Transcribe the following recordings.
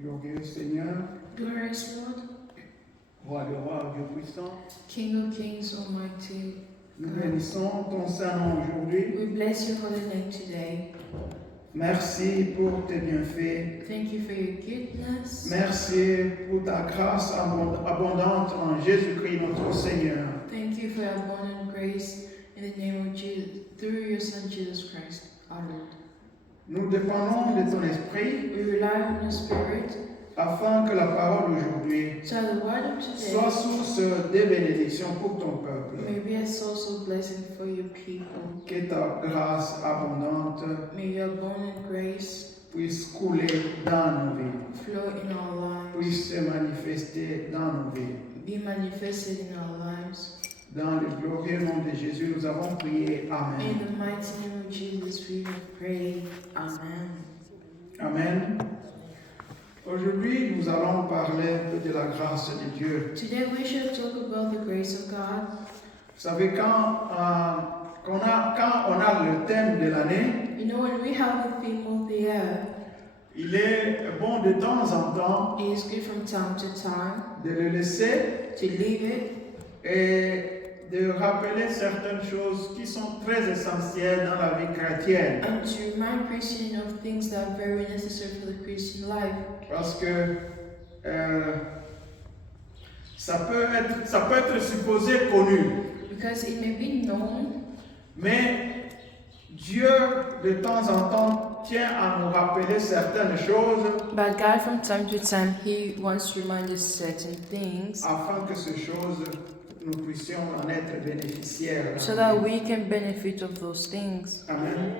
Glorieux Seigneur, Glorious Lord, Roi de rois, Dieu puissant, King of Kings, Almighty nous God, bénissons ton saint nom aujourd'hui. we bless your holy name today. Merci pour tes bienfaits. Thank you for your goodness. Merci pour ta grâce abondante en Jésus-Christ notre Seigneur. Thank you for your abundant grace in the name of Jesus, through your Son Jesus Christ, our Lord. Nous dépendons de ton esprit We rely on your Spirit, afin que la parole d'aujourd'hui so the word of soit today source de bénédiction pour ton peuple. may be a source of blessing for your people. Que ta grâce abondante May your abundant grace puisse couler dans nos vies, flow in our lives, puisse se manifester dans nos vies. be manifested in our lives. Dans le glorieux nom de Jésus, nous avons prié. In Amen. the mighty name of Jesus, we have prayed. Amen. Amen. Aujourd'hui, nous allons parler un peu de la grâce de Dieu. Today we shall talk about the grace of God. Vous savez, quand on a le thème de l'année, You know, when we have the theme of the year, il est bon de temps en temps it is good from time to time de le laisser to leave it et de rappeler certaines choses qui sont très essentielles dans la vie chrétienne. and to remind Christians of things that are very necessary for the Christian life. Parce que ça peut être supposé connu, Because it may be known, mais Dieu de temps en temps tient à nous rappeler certaines choses but God from time to time, He wants to remind us certain things afin que ces choses, nous puissions en être bénéficiaires. so that we can benefit of those things. Amen.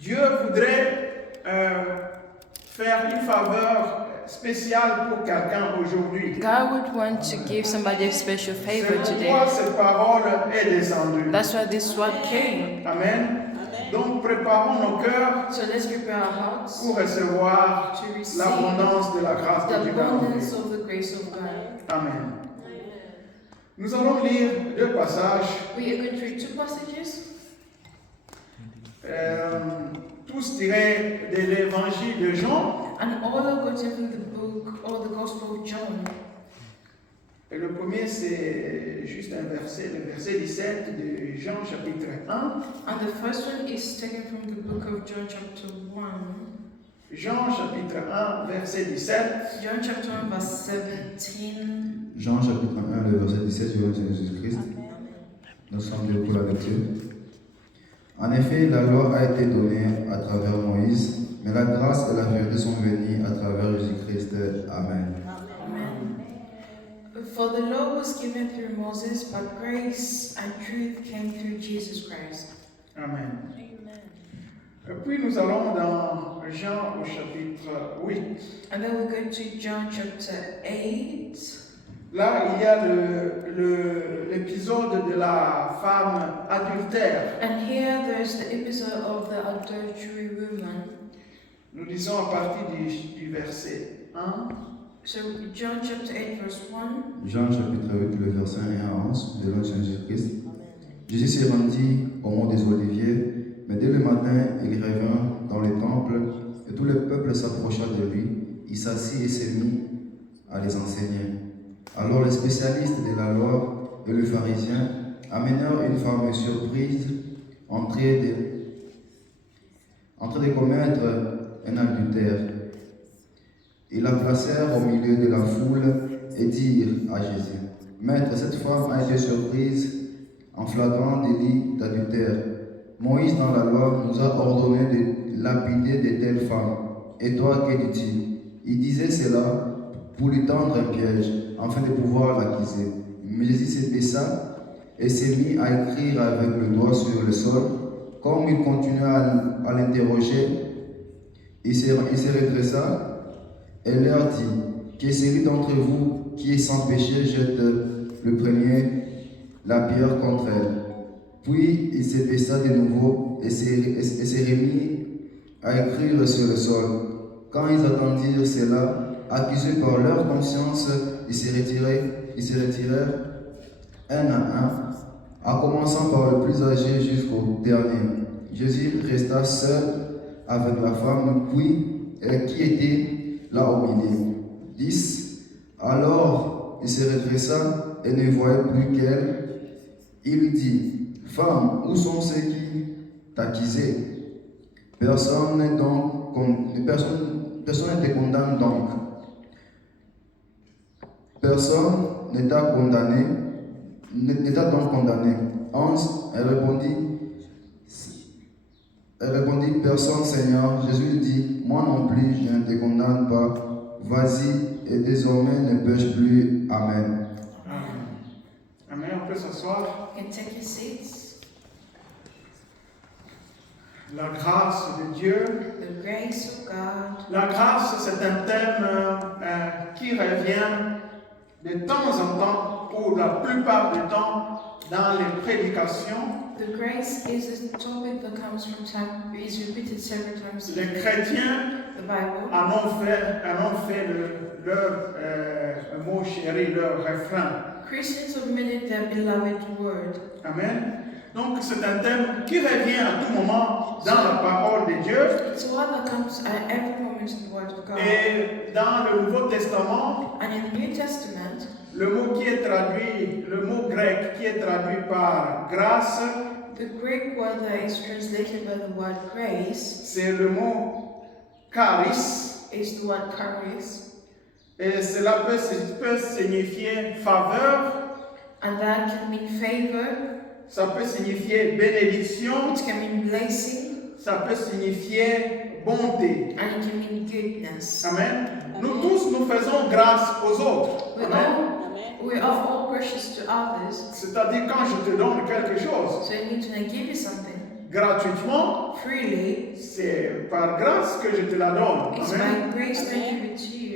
Dieu voudrait faire une faveur spéciale pour quelqu'un aujourd'hui. God would want to give somebody a special favor C'est today. pourquoi cette parole est descendue. That's why this word came. Amen. Donc préparons nos cœurs So let's prepare our hearts pour recevoir to receive l'abondance de la grâce the de Dieu. abundance of the grace of God. Amen. Nous allons lire deux passages, We are going to read two passages, tous tirés de l'évangile de Jean. and all are gotten from the book or the Gospel of John. Et le premier, c'est juste un verset, le verset 17 de Jean chapitre 1. And the first one is taken from the book of John, chapter 1. Jean chapitre 1, verset 17. John, chapter 1, verse 17. Jean chapitre 1, le verset 17 du Seigneur Jésus-Christ. Nous sommes debout pour la lecture. En effet, la loi a été donnée à travers Moïse, mais la grâce et la vérité sont venues à travers Jésus-Christ. Amen. Amen. For the law was given through Moses, but grace and truth came through Jesus Christ. Amen. Et puis nous allons dans Jean au chapitre 8. And then we go to John chapter 8. Là, il y a l'épisode de la femme adultère. And here there's the episode of the adultery woman. Nous lisons à partir du verset 1. So John chapter 8 verse 1. Jean chapitre 8, le verset 1 à 11 de l'Ancien Jésus-Christ. Jésus s'est rendu au mont des Oliviers, mais dès le matin, il revint dans le temple, et tout le peuple s'approcha de lui. Il s'assit et s'est mis à les enseigner. Alors les spécialistes de la loi et le pharisien amenèrent une femme surprise en train de commettre un adultère. Ils la placèrent au milieu de la foule et dirent à Jésus: Maître, cette femme a été surprise en flagrant délit d'adultère. Moïse dans la loi nous a ordonné de lapider de telles femmes. Et toi, que dis-tu? Il disait cela pour lui tendre un piège, afin de pouvoir l'accuser. Mais Jésus se baissa et s'est mis à écrire avec le doigt sur le sol. Comme il continuait à l'interroger, il se redressa et leur dit: Que celui d'entre vous qui est sans péché jette le premier la pierre contre elle. Puis il se baissa de nouveau et s'est remis à écrire sur le sol. Quand ils attendirent cela, accusés par leur conscience, ils se retirèrent un à un, en commençant par le plus âgé jusqu'au dernier. Jésus resta seul avec la femme, qui était là au milieu. 10. Alors il se redressa et ne voyait plus qu'elle. Il lui dit, Femme, où sont ceux qui t'accusaient? Personne ne te condamne donc. Personne ne t'a condamné, ne t'a donc condamné. 11. Elle répondit, Personne, Seigneur. Jésus lui dit, Moi non plus, je ne te condamne pas. Vas-y et désormais ne pêche plus. Amen. Amen. On peut s'asseoir. You can take your seats. La grâce de Dieu. The grace of God. La grâce, c'est un thème qui revient de temps en temps, ou la plupart du temps, dans les prédications. The grace is a topic that comes from time, is repeated several times in Les chrétiens the Bible. en ont fait leur mot chéri, leur refrain. Christians have made it their beloved word. Amen. Donc c'est un thème qui revient à tout moment dans la parole de Dieu. It's a word that comes at every moment in the word of God. Et dans le Nouveau Testament, And in the New Testament, le mot grec qui est traduit par grâce, the Greek word that is translated by the word grace c'est le mot charis. is the word charis. Et cela peut signifier faveur, And that can mean favor, ça peut signifier bénédiction, it can mean blessing, ça peut signifier bonté. and it can mean goodness. Amen. Nous tous, nous faisons grâce aux autres. Amen. We are all gracious to others. C'est-à-dire quand je te donne quelque chose So it means when I give you something gratuitement, freely, c'est par grâce que je te la donne. it's Amen. by grace that I give it to you.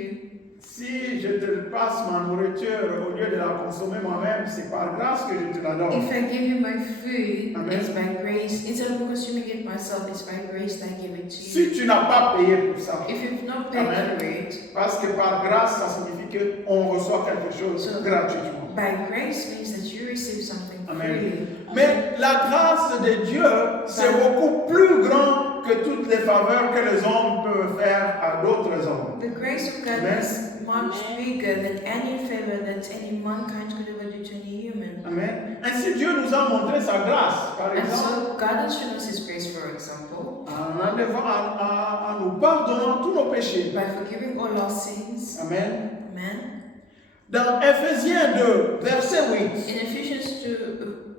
Si je te passe ma nourriture au lieu de la consommer moi-même, c'est par grâce que je te la donne. If I give you my food, Amen. it's by grace. Instead of consuming it myself, it's by grace that I give it to Si you. tu n'as pas payé pour ça, If you've not paid Amen. for it, parce que par grâce, ça signifie qu'on reçoit quelque chose So- gratuitement. by grace means that you receive something Amen. freely. Mais la grâce de Dieu, c'est beaucoup plus grand que toutes les faveurs que les hommes peuvent faire à d'autres hommes. The grace of God Amen. is much bigger than any favor that any mankind could ever do to any human. Amen. Ainsi, Dieu nous a montré sa grâce, par And exemple, so God has shown us His grace, for example, en nous pardonnant tous nos péchés. by forgiving all our sins. Amen. Amen. Dans Ephésiens 2, verset 8. In Ephesians 2,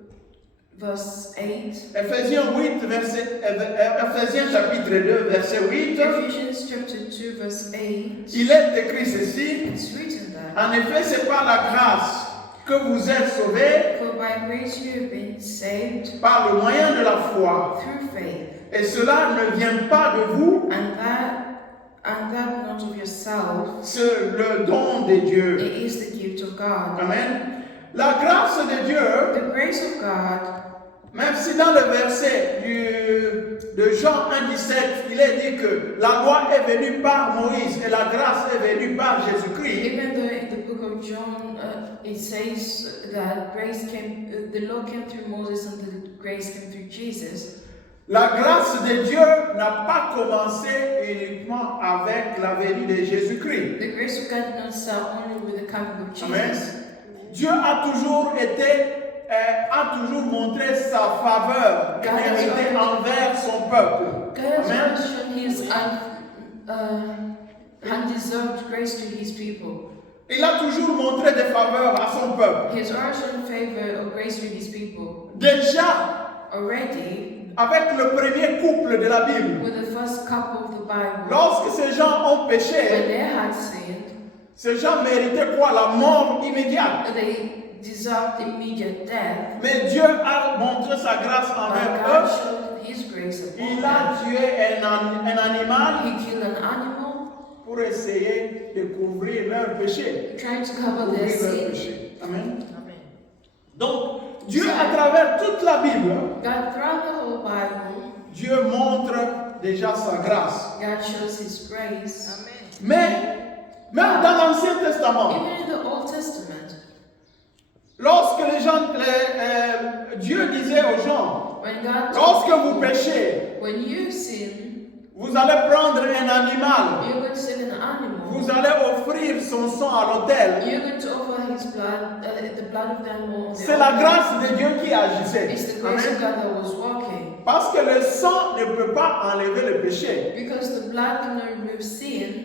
verse 8, Ephésiens 8, Ephésiens chapitre 2, verset 8. Ephesians chapter 2, verse 8, Il est écrit ceci. it's written that, En effet, c'est par la grâce que vous êtes sauvés for by grace you have been saved par le moyen de la foi. through faith, Et cela ne vient pas de vous, and that not of yourself, c'est le don de Dieu. it is the gift of God. Amen. La grâce de Dieu, The grace of God, même si dans le verset de Jean 1,17, il est dit que la loi est venue par Moïse et la grâce est venue par Jésus-Christ. even though in the book of John it says that grace came, the law came through Moses and the grace came through Jesus. La grâce de Dieu n'a pas commencé uniquement avec la venue de Jésus-Christ. The grace of God did not start only with the coming of Amen. Jesus. Dieu a toujours montré sa faveur et mérité envers son peuple. God has Amen. always shown His undeserved grace to His people. Il a toujours montré des faveurs à son peuple. He has always shown favor or grace to His people. Déjà, Already, avec le premier couple de la Bible, with the first couple of the Bible, lorsque ces gens ont when péché, they had sinned, ces gens méritaient quoi? La mort immédiate. they deserved immediate death. Mais Dieu a montré sa grâce But envers God eux. showed His grace upon Il them. a tué un animal He killed an animal, pour essayer de couvrir leur péché. trying to cover their Couvrir leur sin. péché. Amen. Amen. Donc, Dieu, à travers toute la Bible, God, throughout the whole Bible, Dieu montre déjà sa grâce. God shows His grace. Mais, même dans l'Ancien Testament, Even in the Old Testament, lorsque les gens, Dieu disait aux gens, when God lorsque told vous people, péchez, when you sin, Vous allez prendre un animal. You're going to sell an animal. Vous allez offrir son sang à l'autel. You're going to offer his blood, the blood of the animal on the C'est la altar. grâce de Dieu qui agissait. It's the grace Amen. of God that was working. Parce que le sang ne peut pas enlever le péché. Because the blood cannot remove sin.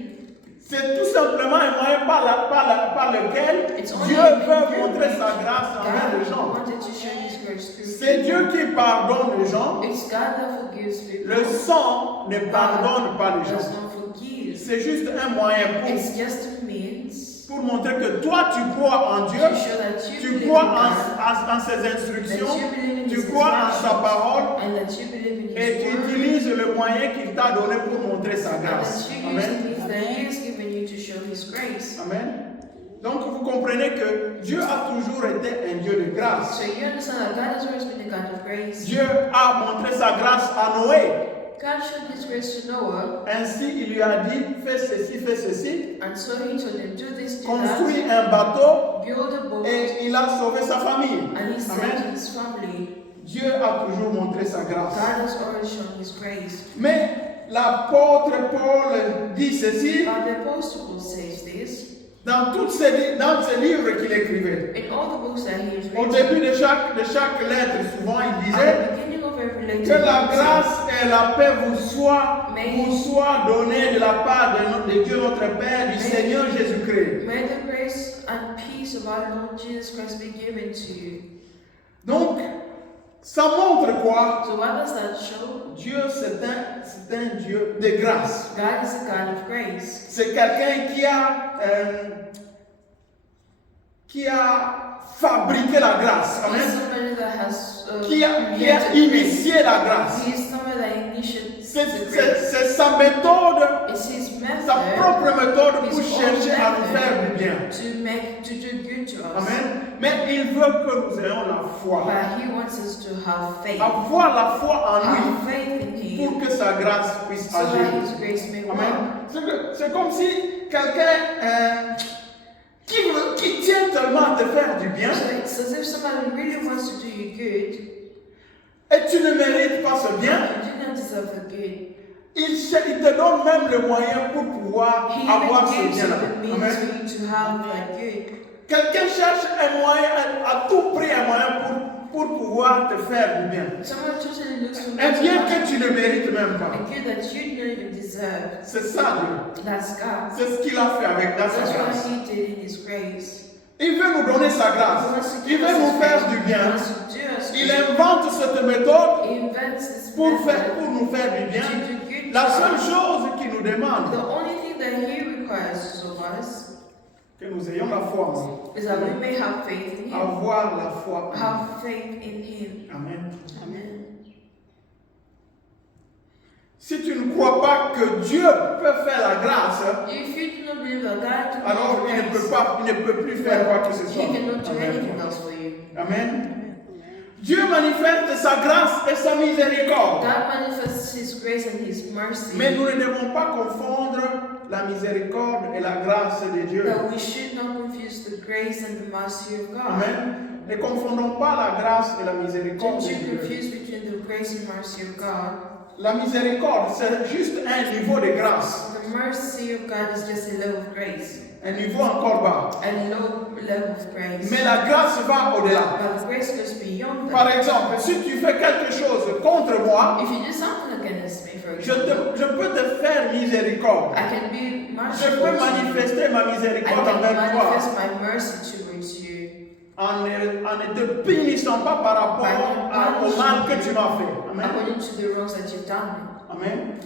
C'est tout simplement un moyen par lequel It's only Dieu a veut way montrer sa grâce envers les God gens. wanted to show his grace through C'est Dieu qui pardonne les gens. It's God that forgives people. Le sang ne pardonne pas les does gens. not forgive. C'est juste un moyen It's just a means pour montrer que toi tu crois en Dieu, to show that you tu believe crois in God, en ses instructions, that you believe in tu his crois en sa instructions, parole and that you believe in et his tu word, utilises le moyen qu'il t'a donné pour montrer sa and grâce. that you use the Amen. means that he has given you to show his grace. Amen. Donc vous comprenez que Dieu a toujours été un Dieu de grâce. So you understand that God has always been a God of grace. Dieu a montré sa grâce à Noé. God showed his grace to Noah, Ainsi, il lui a dit, fais ceci, and so he told him, do this, do construis that, un bateau, build a boat, et il a sauvé sa famille. and he saved Amen. his family. Dieu a toujours montré sa grâce. God has always shown his grace. Mais l'apôtre Paul dit ceci But the Apostle Paul says this dans tous ces livres qu'il écrivait. in all the books that he has Au written. début de chaque lettre, souvent il At disait the beginning of every letter, que la he says, grâce et la paix vous soient données de la part de Dieu notre Père, du Seigneur Jésus-Christ. may the grace and peace of our Lord Jesus Christ be given to you. Donc, ça montre quoi? So what does that show? Dieu, c'est un Dieu de grâce. God is a God of grace. C'est quelqu'un qui a fabriqué la grâce. He is Amen. somebody that has Qui a created grace. initié la grâce. He is somebody that initiated C'est the grace. c'est sa méthode, It's his sa method propre méthode pour his own chercher à nous method faire du bien. to do good to us. Amen. Mais il veut que nous ayons la foi. But he wants us to have faith. Avoir la foi en lui Have faith in him pour que sa grâce puisse so that agir. his grace may work. Amen. C'est comme si quelqu'un qui tient tellement à te faire du bien So it's as if somebody really wants to do you good, et tu ne mérites pas ce bien. and you don't deserve the good. Il te donne même le moyen pour pouvoir He avoir even ce gives you bien-là. the means Amen. for you to have that good. Quelqu'un cherche un moyen, à tout prix un moyen pour pouvoir te faire du bien. Someone totally looks for Un bien me que tu ne mérites même a pas. good that you don't even deserve. C'est ça Dieu. That's God. C'est ce qu'il a fait avec dans sa That's what grâce. he did in his grace. Il veut nous donner sa He grâce. wants to Il give veut us nous his faire grace. du He bien. wants to do us Il good. invente cette méthode He invents this pour method nous faire du bien. to do good La to seule us. chose qu'il nous demande, The only thing that he requires of us que nous ayons la foi en lui. is that we may have faith in him. Avoir la foi en lui. Have faith in him. Amen. Amen. Si tu ne crois pas que Dieu peut faire la grâce, If you do not believe that God can alors do il ne peut plus faire quoi que ce soit. he cannot do Amen. anything else for you. Amen. Dieu manifeste sa grâce et sa miséricorde. God manifests his grace and his mercy. Mais nous ne devons pas confondre la miséricorde et la grâce de Dieu. That we should not confuse the grace and the mercy of God. Amen. Ne confondons pas la grâce et la miséricorde Don't de you Dieu. confuse between the grace and mercy of God. La miséricorde, c'est juste un niveau de grâce. The mercy of God is just a level of grace. Un niveau encore bas. A low level of grace. Mais la grâce va au-delà. But the grace goes beyond Par that. exemple, si tu fais quelque chose contre moi, If you do something against me, for je example, peux te faire miséricorde. I can be Je merciful peux to you. manifester ma I miséricorde can envers toi manifest my mercy towards you en ne te punissant pas par rapport au mal que tu m'as fait. Amen. according to the wrongs that you've done. Amen.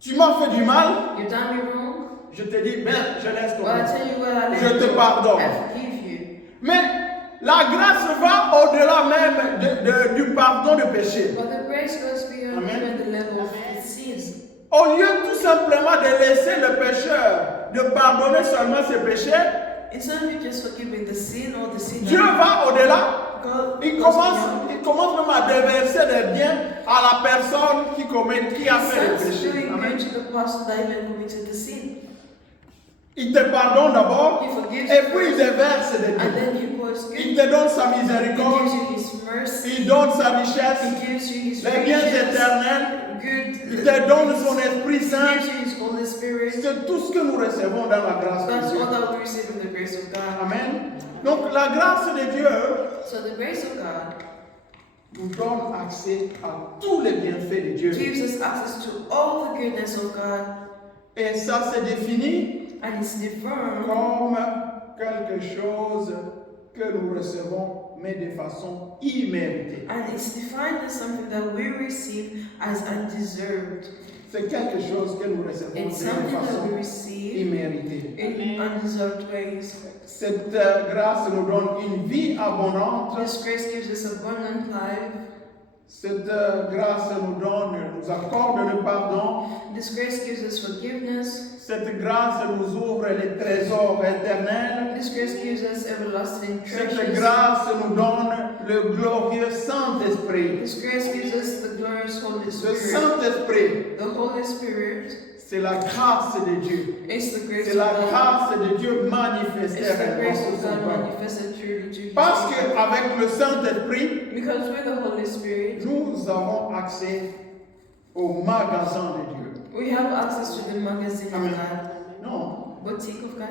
Tu m'as fait du mal, You've done me wrong. je te dis, ben, je laisse Well, I tomber. tell you what, I let Je you te go. pardonne. I forgive you. Mais la grâce va au-delà même du pardon de péché. But the grace goes beyond Amen. even the level of sin. Au lieu tout simplement de laisser le pécheur, de pardonner seulement ses péchés, Instead of you just forgiving the sin or the sinner, Dieu va au-delà. God Il goes commence beyond. même à déverser des biens à la personne qui a He fait le starts péché. doing Amen. good to the person that even committed the sin. Il te pardonne d'abord He forgives et you puis il first, déverse des and biens. then he pours Il good. te donne sa He miséricorde, gives you his mercy. il donne sa richesse, He gives you his les biens riches, éternels, Il good. te donne son Esprit Saint. Gives you His Holy Spirit. C'est tout ce que nous recevons dans la grâce That's de Dieu. all that we receive in the grace of God. Amen. Donc la grâce de Dieu So the grace of God nous donne accès à tous les bienfaits de Dieu. gives us access to all the goodness of God, Et ça se définit and it's defined comme quelque chose que nous recevons, mais de façon imméritée. and it's defined as something that we receive as undeserved. C'est quelque chose que nous recevons It's de something that façon we receive imméritée. in undeserved ways. Cette grâce nous donne une vie abondante. This grace gives us abundant life. Cette grâce nous accorde le pardon. This grace gives us forgiveness. Cette grâce nous ouvre les trésors éternels. This grace gives us everlasting Cette treasures. grâce nous donne le glorieux Saint-Esprit. This grace gives us the glorious Holy Le Spirit. Saint-Esprit, The Holy Spirit c'est la grâce de Dieu. is the grace C'est of la God. grâce de Dieu manifestée It's the réellement grace sur of son God peuple. manifested truly to His Parce people. qu'avec le Saint-Esprit, Because with the Holy Spirit, nous avons accès au magasin de Dieu. we have access to the magazine of Amen. God, Non. boutique of God.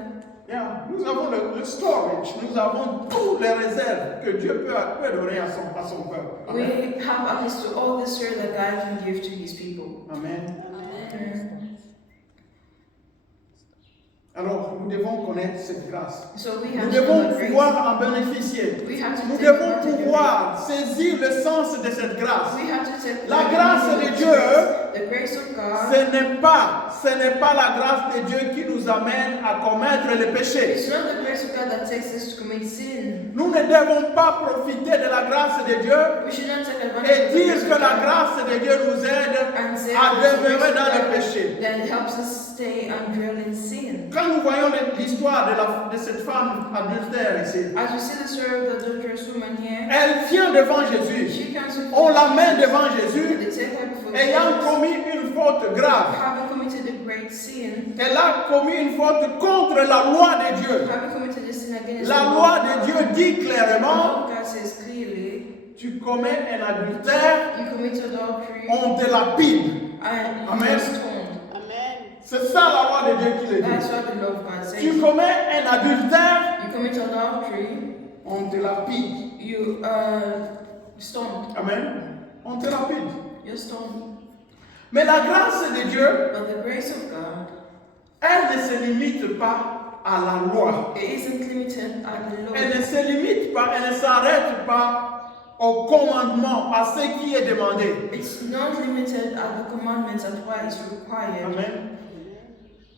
Yeah. Nous avons le storage, nous avons toutes les réserves que Dieu peut donner à son peuple. Amen. We have access to all the spirit that God can give to His people. Amen. Amen. Alors, nous devons connaître cette grâce. So we Nous have to devons know the grace. pouvoir en bénéficier. We have to Nous take devons advantage of it. pouvoir saisir le sens de cette grâce. We have to take La grâce de Dieu, the grace of God. ce n'est pas la grâce de Dieu qui nous amène à commettre le péché. It's not the grace of God that takes us to commit sin. Nous ne devons pas profiter de la grâce de Dieu We should not take advantage et of the dire grace que of la God grâce de Dieu nous aide and say à that the demeurer grace of dans le God péché. that helps us stay and dwell in sin. Quand nous voyons l'histoire de cette femme adultère ici, As we see the story of the adulterous woman here, elle vient devant Jésus. she comes to On l'amène devant and Jésus, they take her before ayant Jesus, commis une faute grave. having committed a great sin, Elle a commis une faute contre la loi de Dieu. having committed a sin against La the loi law. de Dieu dit clairement, God says clearly, tu commets un adultère, you commit adultery on te lapide. and you Amen. are stoned. C'est ça la loi de Dieu qui le That's dit. what the law of God says. Tu commets un adultère, You commit adultery, on te lapide. you stoned. Amen. On te lapide. You're stoned. Mais la grâce de Dieu, But the grace of God, elle ne se limite pas à la loi. it isn't limited at the law. Elle ne se limite pas, elle ne s'arrête pas au commandement, à ce qui est demandé. It's not limited at the commandments at what is required. Amen.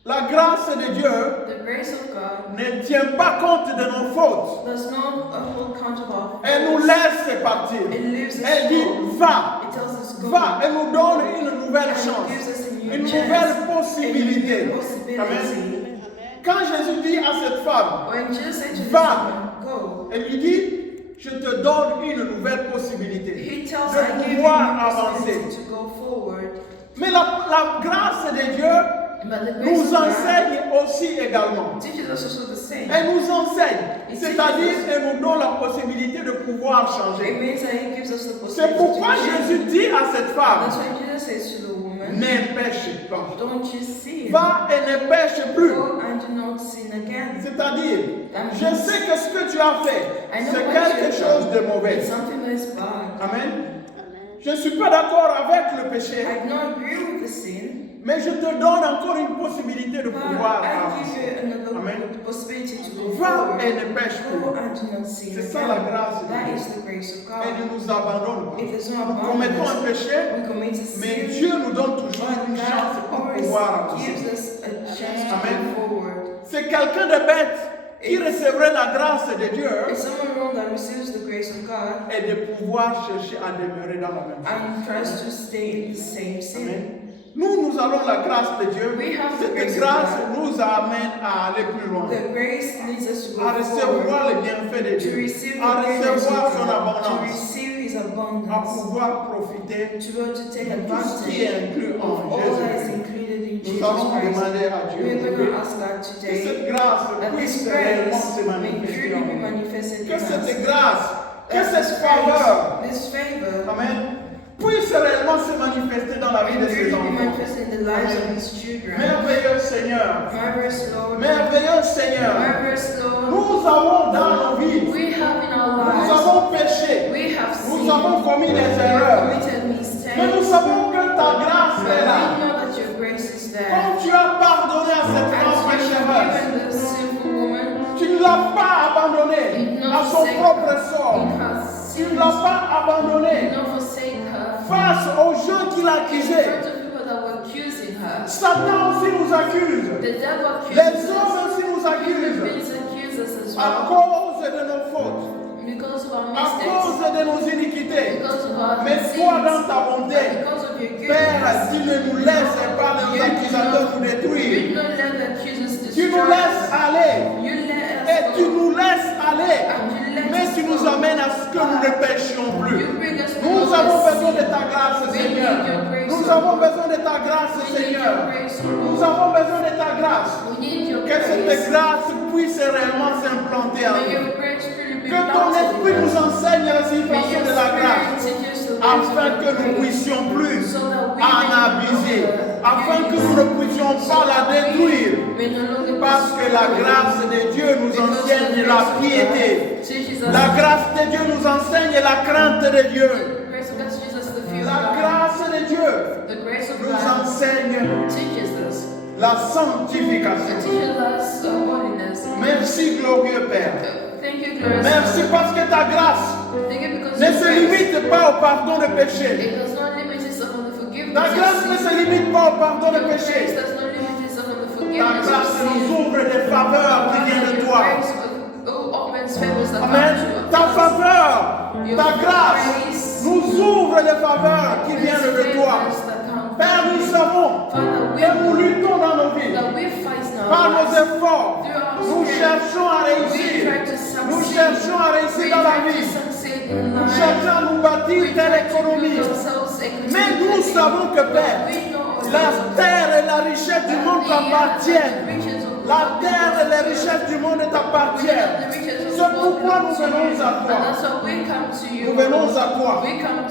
La grâce de Dieu The grace of God ne tient pas compte de nos fautes. does not hold count of our Elle nous faults. laisse partir. It leaves us Elle dit, go. va, It tells us go. va. Elle nous donne une nouvelle And it chance, gives us a new une chance, nouvelle a possibilité. new possibility. Amen. Quand Jésus dit à cette femme, When Jesus said to this Va. woman, go, elle lui dit, je te donne une nouvelle possibilité He tells de her, I give you pouvoir a avancer. possibility to go forward. Mais la grâce de Dieu But the grace nous of God enseigne aussi également. teaches us also the same. Elle nous enseigne, c'est-à-dire elle nous donne la possibilité de pouvoir It changer. means that He gives us the C'est possibility pourquoi to change. Jésus dit à cette femme, That's why Jesus says to the woman, ne pêche pas. don't you sin? Va et ne pêche plus. Go and do not sin again. C'est-à-dire, je sais que ce que tu as fait, I know c'est what quelque you've chose done. de mauvais. It's something that is bad. Amen. Je ne suis pas d'accord avec le péché, I do not agree with the sin, mais je te donne encore une possibilité de but pouvoir I avancer. give you another Amen. possibility to go Va forward. et ne pêche Go plus. and do not sin C'est ça la again. grâce de That Dieu. is the grace of Elle God. ne nous abandonne pas. It is not Nous commettons un péché, we commit a mais sin, Dieu nous donne toujours but une chance God pour always pouvoir gives avancer. us a chance to Amen. go forward. C'est quelqu'un de bête qui recevrait la grâce de Dieu It's someone wrong that receives the grace of God et de pouvoir chercher à demeurer dans la même chose. and tries to stay in the same sin. Amen. Nous avons la grâce de Dieu. We have the grace Cette of grâce God. nous amène à aller plus loin, The grace leads us to go à forward, recevoir les bienfaits de to Dieu, receive à the goodness recevoir of son God, to abondance, receive His à abundance, pouvoir profiter to be able to take de tout ce qui est advantage inclus of en all that is Jésus. included in Nous Jesus allons Christ. demander à Dieu We're going aujourd'hui to ask God que today cette grâce that puisse this réellement grace se may manifester truly en be nous. manifested in Que us. cette grâce, que That cette this faveur, grace, this favor, Amen, puisse réellement se manifester dans la vie de and ses really be enfants. manifested in the lives of his children. Merveilleux Seigneur. Marvelous Lord. Merveilleux Seigneur. Marvelous Lord. Nous avons dans nos vies, We have in our nous lives. avons péché, We have sinned. nous avons commis des We have erreurs. committed Mais mistakes. nous savons que ta grâce est là. We know that your grace is there. Comme tu as pardonné à cette femme As you have pécheresse, given the sinful woman tu ne l'as pas abandonnée à son propre sort. in her Tu sin, ne l'as pas abandonnée did not forsake her. face aux gens qui In l'accusaient. front of people that were accusing her. Satan aussi nous accuse. The devil accuses Les us. hommes aussi nous Human accusent beings accuse us as à well. cause de nos fautes, Because of our à mistakes. cause de nos iniquités. Because of our Mais sins. toi, dans ta bonté, Because of your Père, goodness. tu ne nous laisses pas les accusateurs nous You détruire. do not let the accusers Tu nous destroy laisses us. aller You let et us tu go. nous laisses aller. And you let Mais us tu nous go. amènes à ce que nous ne péchions plus. You bring us to Nous no avons mercy. besoin de ta grâce, We Seigneur. need your grace, Nous Lord. avons besoin de ta grâce, We need Seigneur. your grace, Nous Lord. avons besoin de ta grâce. We need your Que cette grace. grâce puisse réellement s'implanter en May nous. your grace truly be Que ton planted esprit in nous us. enseigne la May signification your de la grâce, spirit teach us the ways afin of que your nous grace. puissions plus So that we en may abuser, no longer afin que use nous ne puissions pas la détruire, may no longer parce que la destroy. grâce de Dieu nous Because enseigne the la grace of piété. God teaches us La grâce de Dieu nous enseigne la crainte de Dieu. the grace of God teaches us the fear La of God. grâce de Dieu The grace of nous God enseigne teaches us. la It sanctification. teaches us holiness. Merci, glorieux Père. Thank you, glorious Merci God. parce que ta grâce Thank you because ne your se grace, limite pas au pardon de péché. it does not limit itself on the forgiveness Ta grâce ne of se sin. limite pas au pardon de Your grace péché. does not limit itself on the Ta forgiveness of grâce nous sin. ouvre des faveurs qui viennent de toi. Opens favors that Amen. come to Ta us. faveur, Your ta grâce grace nous ouvre des faveurs qui opens viennent de toi. favors that come. Père, nous savons Father, que nous luttons dans nos vies that we fight now. par nos efforts. Through our Nous strength. cherchons à We réussir. try to Nous succeed. cherchons à réussir We dans la try to vie. succeed in Nous life. cherchons à nous bâtir We telle try to économie. build ourselves Mais nous economically. savons que, Père, We know la also terre et la richesse du monde t'appartiennent. La terre et les richesses du monde t'appartiennent. C'est pourquoi nous venons à toi. Nous venons à toi.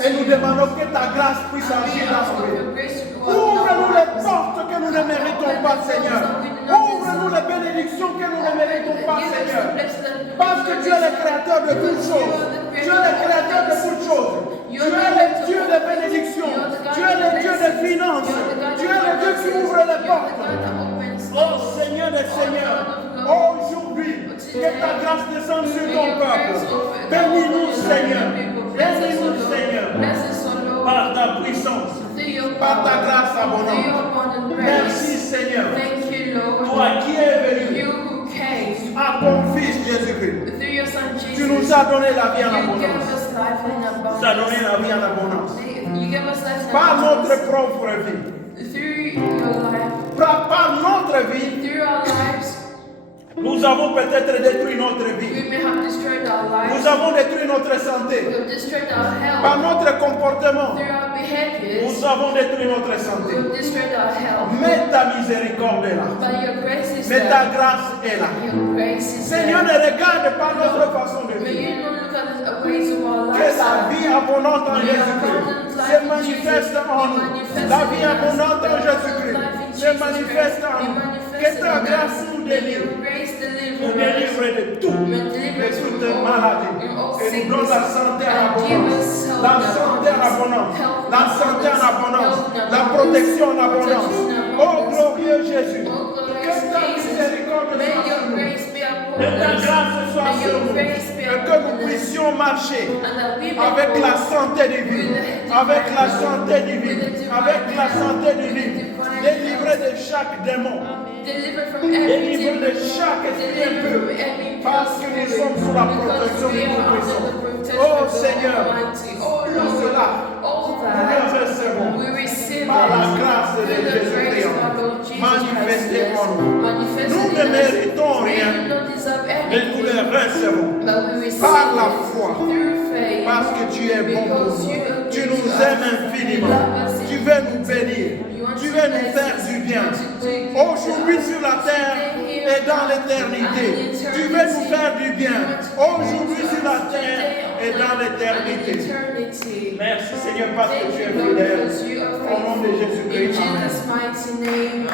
Et nous demandons que ta grâce puisse agir dans nos vies. Ouvre-nous les portes que nous ne méritons pas, Seigneur. Ouvre-nous les bénédictions que nous ne méritons pas, Seigneur. Parce que tu es le créateur de toutes choses. Tu es le créateur de toutes choses. Tu es le Dieu des bénédictions. Tu es le Dieu des finances. Tu es le Dieu qui ouvre les portes. Oh Seigneur des Seigneurs, aujourd'hui, que ta grâce descende sur ton peuple. Bénis-nous, Seigneur. Bénis-nous, Seigneur. Par ta puissance, par ta grâce abondante. Merci, Seigneur. Thank you, Lord. Toi qui es venu You who came à ton Fils Jésus-Christ. through your Son Tu Jesus. nous as donné la vie en You gave abondance. us life in Tu as abundance. donné la vie en abondance. You gave us life in Par abundance. notre propre vie. Through your life, Par notre vie, through our lives, nous avons peut-être détruit notre vie. we may have destroyed our Nous lives. avons détruit notre We santé. have destroyed our Par health. notre comportement, Through our behaviors, nous avons détruit notre we santé. have destroyed our health. Mais ta miséricorde est là. But your grace is Mais ta there. grâce est là. Your grace is Seigneur, there. ne regarde pas notre façon de May vivre. you not look at the ways of our Que la lifestyle. vie abondante en Jésus-Christ se manifeste en nous. La vie abondante en Jésus-Christ se manifeste en nous. Que ta grâce nous délivre. Nous délivre de tout, de toute maladie. Et nous donne la santé en abondance. La santé en abondance. La santé en abondance. La protection en abondance. Oh glorieux Jésus. Que ta miséricorde soit sur nous. Que ta grâce soit sur nous. Et que nous puissions marcher avec la santé divine. Avec la santé divine. Avec la santé divine. Délivré de chaque démon. Délivré de chaque esprit impur. Parce que nous sommes sous la protection du Tout-Puissant. Oh Seigneur, tout cela, nous le recevons par la grâce de Jésus-Christ. Manifestez en nous. Nous ne méritons rien, mais nous le recevons par la foi. Parce que tu es bon pour nous. Tu nous aimes infiniment. Tu veux nous bénir. Tu veux nous faire du bien. Aujourd'hui sur la terre et et dans l'éternité. Tu veux nous faire du bien aujourd'hui sur la terre et dans l'éternité. Merci Seigneur parce que tu es fidèle. Au nom de Jésus-Christ. Amen.